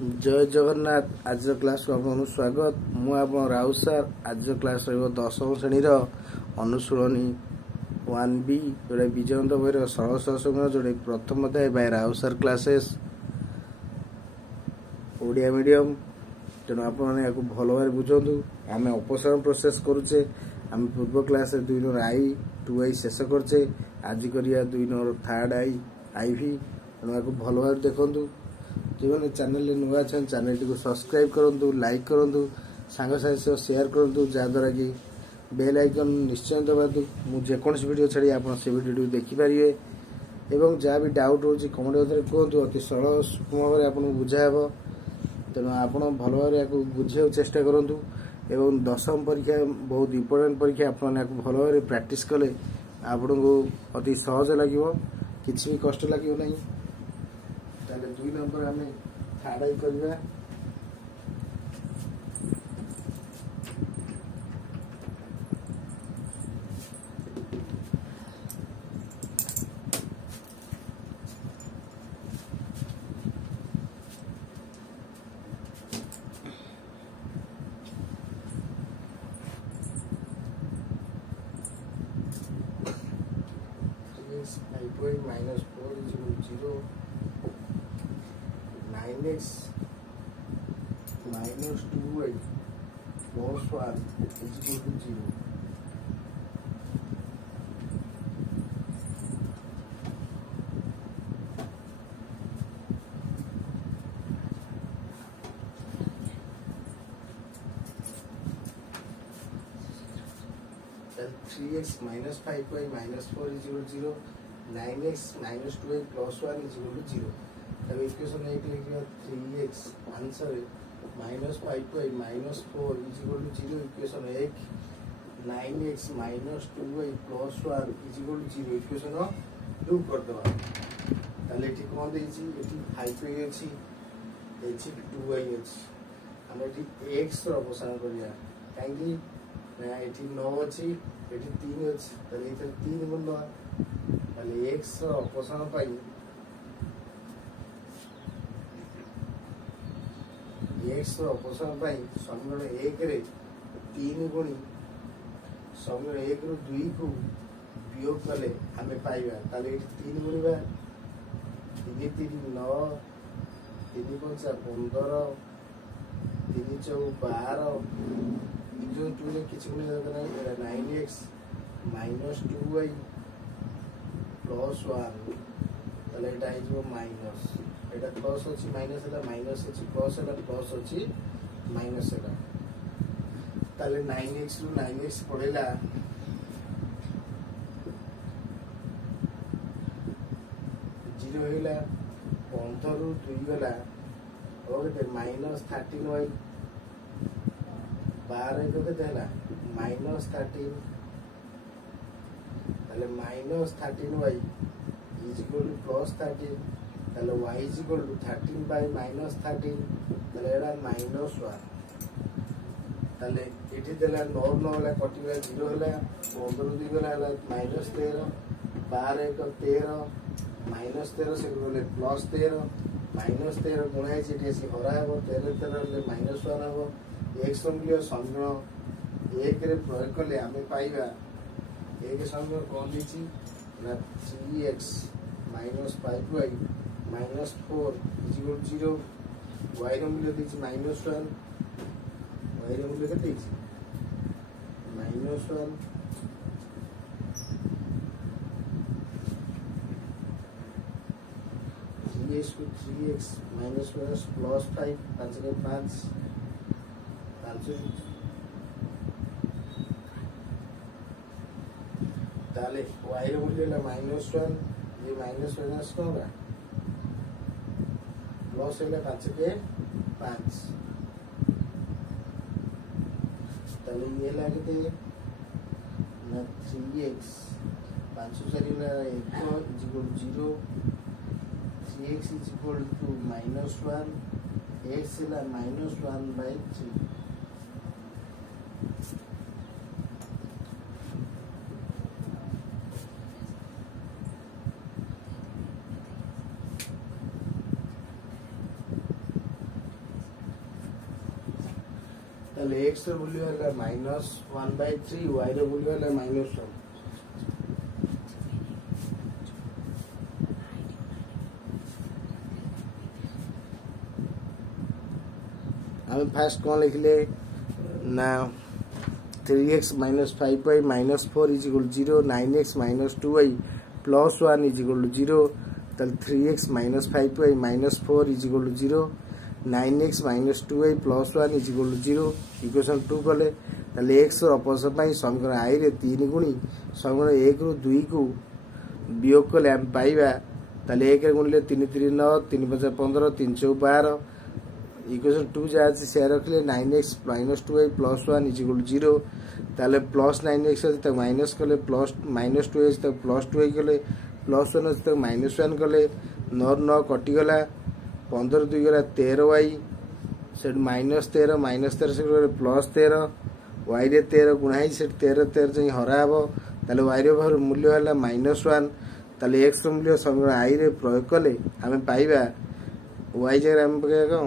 जय जगन्नाथ। आज क्लास को आपको स्वागत। मु आप राउत सार। आज क्लास रदशम श्रेणी अनुशूलनी 1B जोटा विजयवंत बही सरल सहयोग जोड़े प्रथम अध्याय बाय राउत सार क्लासेस ओडिया मीडियम। तेणु आप भल भाव बुझु। आम अपसारण प्रोसेस करुचे। आम पूर्व क्लास 2 नंबर आई 2I शेष करचे। आज करिया 2 नंबर 3rd IV। तेणु आपको भल भाव देखु। जो मैंने चैनल नुआ अच्छा चैनल टी सब्सक्राइब करूँ, लाइक करूँ, सांग साथी शेयर करूँ, जहाद्वारा कि बेल आइकन निश्चय दबातु। मुझे वीडियो छाड़ी आप से वीडियो देखिपारे। एवं जहाँ भी डाउट हो कमेंट बक्स कहतु। अति सरल सूक्ष्म भाव आपको बुझाब। तेणु आप भल भाव बुझे चेष्टा करूँ। एवं दशम परीक्षा बहुत इंपोर्टेंट परीक्षा। आप भल भाव प्रैक्टिस कले आपन को अति सहज लगे, किसी भी कष्ट लगे ना। 2 नंबर आम 3rd आई करवा। -4 is equal to 0. 9x minus 2y plus 1 is equal to 0. Then 3x minus 5y minus 4 is equal to 0. 9x minus 2y plus 1 is equal to 0. तब इक्वेशन 1 लिखिए 3x answer minus 5y minus 4 is equal to 0. Equation 1 9x minus 2y plus 1 is equal to 0. Equation 2 कर दवा। ताले एठी कोन देछि एठी 5y अछि एठी 2y अछि। हम एठी x रो अपसारण करिया काहेकि ना एठी 9 अछि एठी 3 अछि। ताले इथे 3 गुण दवा। ताले x रो अपसारण पाई x अपसारण समीकरण 1 रे 3 गुणी समीकरण 1 रु 2 को वियोग कले आमे पाइबा। ताले 3 गुणिबा 3 3 9 3 5 15 3 4 12 जो 2 रे किछ गुणी दरकार नै। Era 9x minus 2y plus 1 ताले एटा आइजो माइनस एटा प्लस अछि माइनस एटा माइनस अछि प्लस एटा प्लस अछि माइनस एटा। ताले 9x रु 9x पड़ेला 0 हेला 15 रु 2 गला और केते माइनस 13y 12 को केते हैला माइनस 13। ताले minus 13y is equal to plus 13. ताले y is equal to 13 by minus 13. ताले एरा minus 1. ताले एठी देला 9 9 होला कटिला 0 होला 15 2 गला होला minus 13 12 1 13 minus 13 से बोले plus 13 minus 13 गुणा छै एठी से हरा हो 13 13 ले minus 1 हो। x मूल्य समीकरण 1 रे प्रयोग करले हमें पाइबा एक समीकरण कोन दिछि ना 3x minus 5y minus 4 is equal to 0. y रो मूल्य दिछि minus 1 y रो मूल्य केते दिछि minus 1 3x को 3x minus plus 5 5 के 5 ताले y रो मूल्य ला minus 1 ये माइनस माइनस कौन होगा प्लस है 5 के 5। ताले ये लगते ना 3x 5 4 La 1 is equal to 0. 3x is equal to minus 1 x La minus 1 by 3. ताले x ର मूल्य ହେଲା -1/3 y ର मूल्य ହେଲା -1। हम फास्ट कौन लिखले ना 3x - 5y - 4 = 0, 9x - 2y + 1 = 0, ताले 3x - 5y - 4 = 0, 9x - 2y + 1 = 0। Equation 2 कले ताले x ର ଅପସର ପାଇଁ ସମୀକରଣ i ରେ 3 गुणी ସମୀକରଣ 1 ରୁ 2 को वियोग कले हम पाइबा ताले 1 रे गुणिले 3 3 9 3 5 15 3 4 12। इक्वेशन 2 जहाँ अच्छे से रखले 9x - 2y + 1 = 0, ताले प्लस 9x तक माइनस कले प्लस -2x तक +2y कले प्लस 1 तक -1 कले 9 9 कटिगला 15 2 गला 13y से -13 से +13 y रे 13 गुणा से 13 13 जो हरा हे ताले y रे भार मूल्य है -1 ताले x रो मूल्य समीकरण i रे प्रयोग कले आम पाइबा y जगह आम पकेगा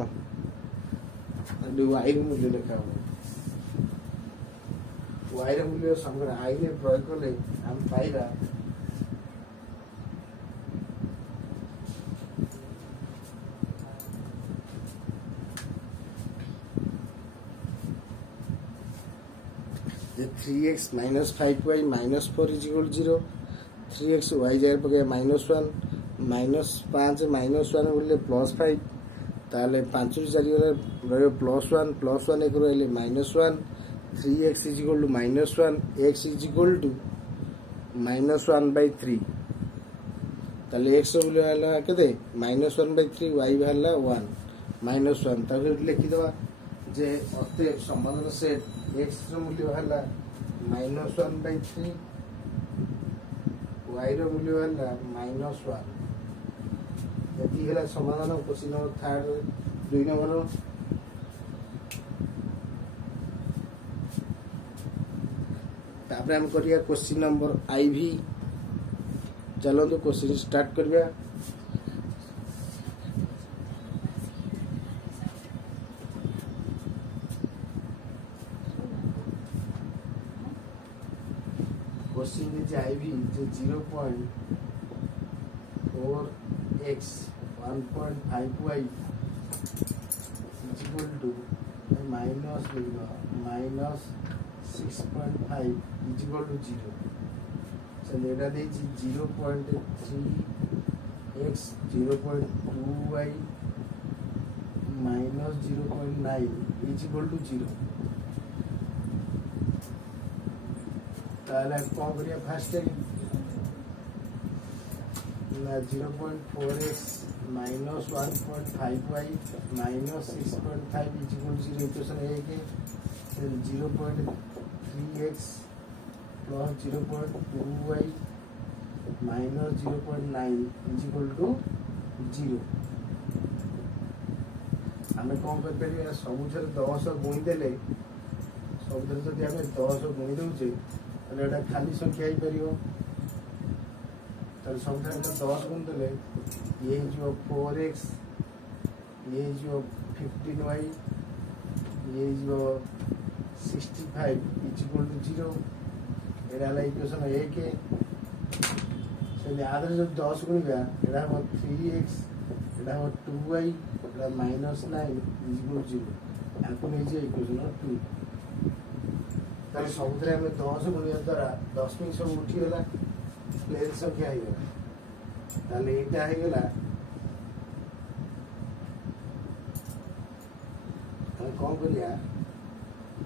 y रो मूल्य लिखा हो y रो मूल्य समीकरण i रे प्रयोग कले आम पाइबा जे 3x - 5y - 4 = 0, 3x y जगह पके -1 -5 -1 बोले +5 ताले 5 ରୁ 4 गले रहे +1 +1 एक रहे -1, 3x = -1 x = -1/3 ताले x रो मूल्य हला केते -1/3 y हला 1 -1 ताके लिखि दवा जे अते समाधान से x रो मूल्य हला -1/3 y रो मूल्य हला -1। यदि हला समाधान क्वेश्चन नंबर 3 2 नंबर तापर हम करिया क्वेश्चन नंबर IV। चलो तो क्वेश्चन स्टार्ट करिया। क्वेश्चन is IV जो 0.4x 1.5y = -6.5 = 0। चलिए एटा दे 0.3x 0.2y -0.9 = 0। ताले कौन करिया फास्ट ना 0.4x - 1.5y -6.5 = 0 इक्वेशन 1 है 0.3x + 0.2y -0.9 = 0। आम कौन कर सबुथ 10 गुणी देले सबुथ जब आम 10 गुणी दौचे एटा खाली संख्या हो पार सब 10 गुण देले ये जो 4x ये जो 15y ये जो 65 = 0 एटा इक्वेशन 1 है से आदर जो 10 गुणिका एटा हम 3x एटा हम 2y एटा -9 = 0 आपको नहीं जे इक्वेशन 2 ताले सबुतरे हम 10 गुणिया द्वारा 10 मिनट सब उठीगला प्लेन संख्या हो ताले एटा हो गला हम कौन करिया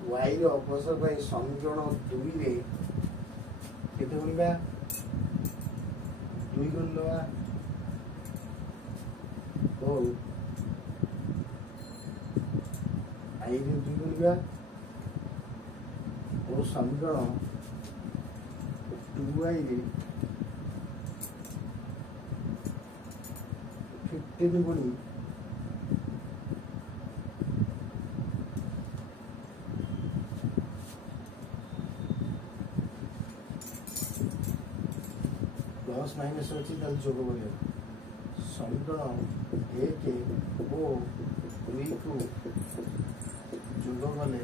y रो अवसर भाई समीकरण 2 रे केते गुणिबा 2 गुण लवा तो i रे 2 गुणिबा और समीकरण 2y रे 15 गुणी प्लस माइनस अच्छी जोग बोले समीकरण 1 और 2 को जोग कले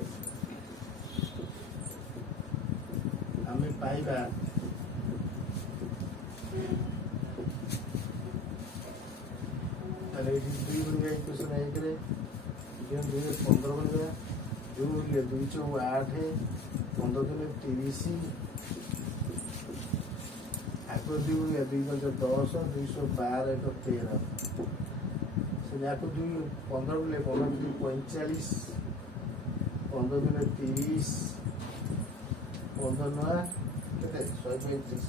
आमे पाइबा ताले 2 बन गया इक्वेशन 1 रे 2 रे 15 बन गया 2 ले 2 चौ 8 15 दुने 30 आको 2 ले 2 पंच 10 212 एक 13 से आको 2 15 ले 15 दुने 45 15 दुने 30 15 नया केते 135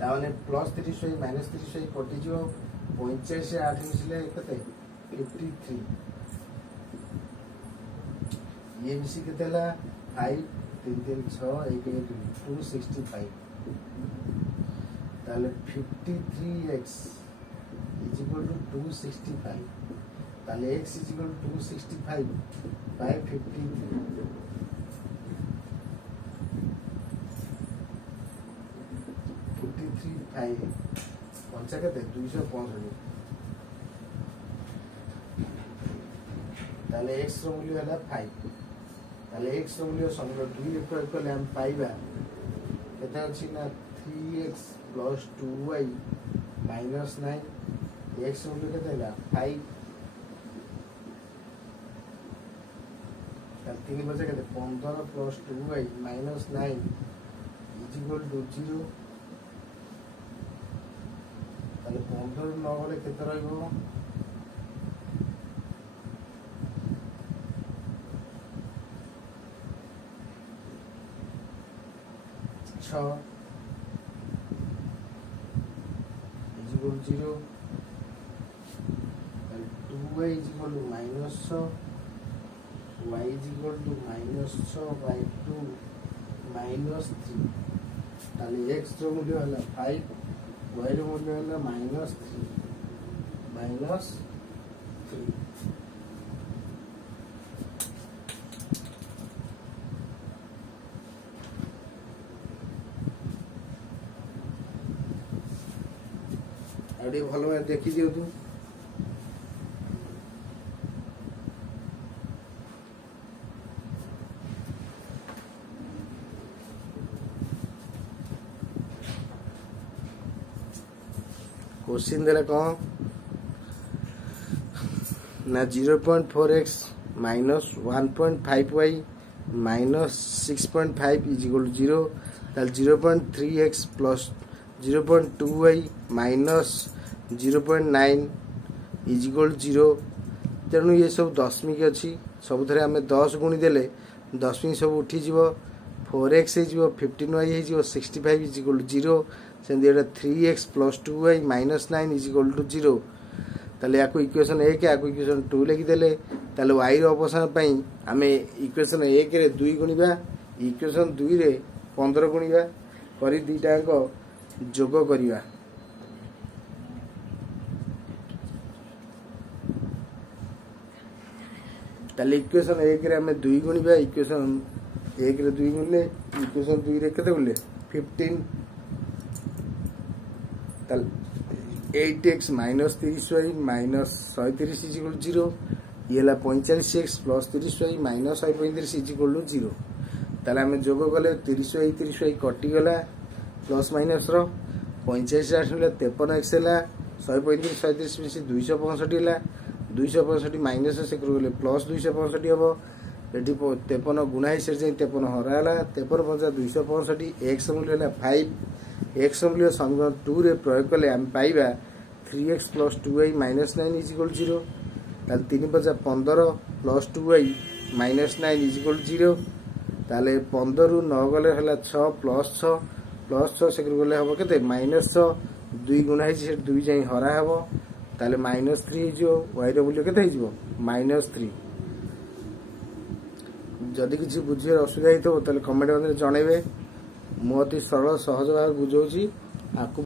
ताने प्लस 30 माइनस 30 कटि जो 45 से 8 मिसले केते 53 ये मिसी केते ला 5 3 3 6 1 1 265 ताले 53x is equal to 265 ताले x is equal to 265 by 53 53 पंचा के 265 ताले x रो मूल्य हला 5 ताले x रो मूल्य संग्रह 2 रे प्रयोग करले हम पाइबा केता अछि ना 3x plus 2y minus 9 x रो मूल्य केता हला 5 ताले 3 बजे केते 15 plus 2y minus 9 is equal to 0 ताले 15 न गले केते रहइबो 6 is equal to 0 and 2y is equal to minus 6 y is equal to minus 6 by 2 minus 3 ताले x रो मूल्य हला 5 y रो मूल्य हला minus 3 अरे भलो भाई देखी दियो तू क्वेश्चन देला कौन ना 0.4x minus 1.5y minus 6.5 is equal to 0 ताल 0.3x plus 0.2y minus 0.9 is equal to 0 तेणु ये सब दशमिक अच्छी सब थे आम 10 गुणी देले दशमिक सब उठी जीवो 4x हो 15y हो 65 is equal to 0 सेंदी 3x plus 2y minus 9 is equal to 0 ताले याको इक्वेशन 1 याको इक्वेशन 2 लिखि देले ताले y रो अवसान पई आमे इक्वेशन 1 रे 2 गुणीबा इक्वेशन 2 रे 15 गुणीबा करी दीटाको जोग करिवा ताले इक्वेशन 1 रे आमे 2 गुणीबा इक्वेशन 1 रे 2 गुणले इक्वेशन 2 रे केते गुणले 15 ताले 8x minus 30y minus 130 is equal to 0 ये ला 45x plus 30y minus 135 is equal to 0 ताले आमे जोग गले 30y कटि गला प्लस माइनस रो 45 आसला 53x ला 135 130 मिसी 265 ला 265 माइनस से करले प्लस 265 हबो एठी 53 गुणा है से 53 हराला 53 पंजा 265 x मूल्य ला 5 x मूल्य समीकरण 2 रे प्रयोग करले हम पाइबा 3x plus 2y minus 9 is equal to 0 ताले 3 पंजा 15 plus 2y minus 9 is equal to 0 ताले 15 रु 9 गले हला 6 plus 6 से गले हबो केते minus 6 2 गुणा है से 2 जाई हरा हबो ताले minus 3 जो y रो मूल्य केते हिजबो minus 3 जदि किछि बुझियर असुविधा हितो ताले कमेंट में जणेबे मो अति सरल सहज भाव बुझौची आकु